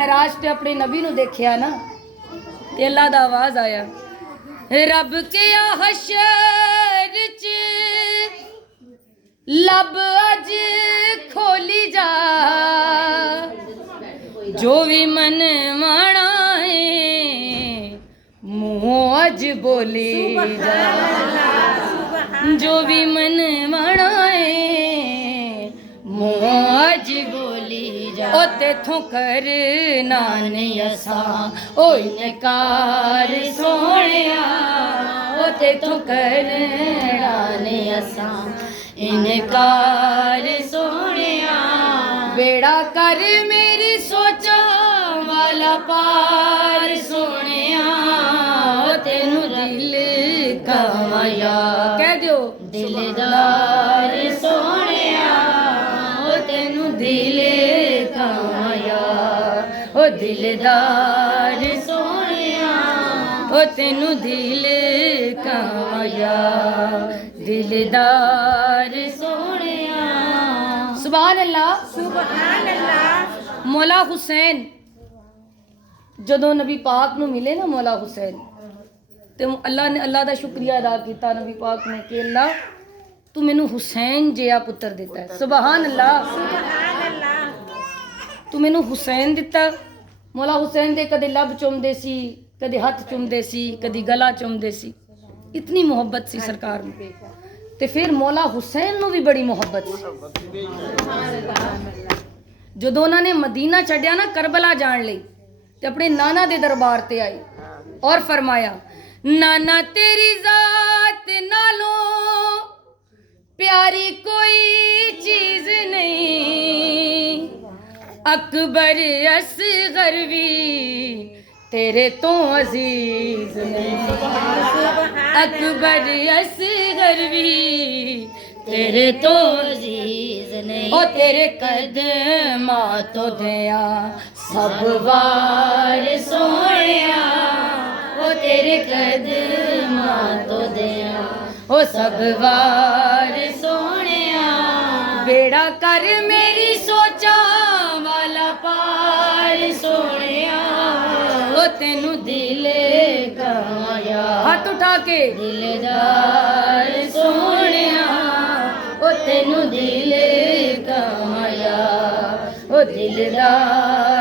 राज ते अपने नबी नू देखिया ना ते अल्लाह दा आवाज आया, रब के हशर च लब अज खोली जा, जो भी मन माना है मुंह अज बोली जा, जो भी मन माना है मुंह अज बोली जा। ओ तेथों करना नहीं असा ओ इनकार सोहणिया, ओ तेथों करना नहीं असा इनकार सोहणिया। बेड़ा कर मेरी सोचा वाला पार सोहणिया, ओ तेनू दिल कमाया कह दो दिलदार सोहणिया, ओ तेनू दिल कमाया, ओ दिलदार सोहणिया, ओ तेनू दिल कमाया, दिलदार सोहणिया। सुभान अल्लाह सुभान अल्लाह। मौला हुसैन जदों नबी पाक नू मिले ना मौला हुसैन ते अल्लाह ने अल्लाह दा शुक्रिया अदा किया नबी पाक ने कि अल्लाह तू मैनू हुसैन जिहा पुत्र दिता है। सुभान अल्लाह सुभान अल्लाह। तू मैनू हुसैन दिता। मौला हुसैन दे कदे लब चुमदे सी, कदे हथ चुमदे सी, कदे गला चुमदे सी, इतनी मोहब्बत सी सरकार में। ते फिर मौला हुसैन नू भी बड़ी मोहब्बत सी। जदों उन्होंने मदीना छड्या ना करबला जान लई ते अपने नाना दे दरबार ते आए और फरमाया, नाना तेरी जात नालों प्यारी कोई चीज नहीं, अकबर असगर भी तेरे तो अजीज नहीं, अकबर असगर भी तेरे तो अजीज नहीं, ओ तेरे कदमा तो दया सब वार सोहणिया, ओ तेरे कदमा तो दया ओ सब वार सोहणिया। बेड़ा कर मेरी सोचा वाला पार सोहणिया, ओ तेनू दिल कमाया, हाथ उठा के दिलदार सोहणिया, ओ तेनू दिल कमाया, ओ दिलदार।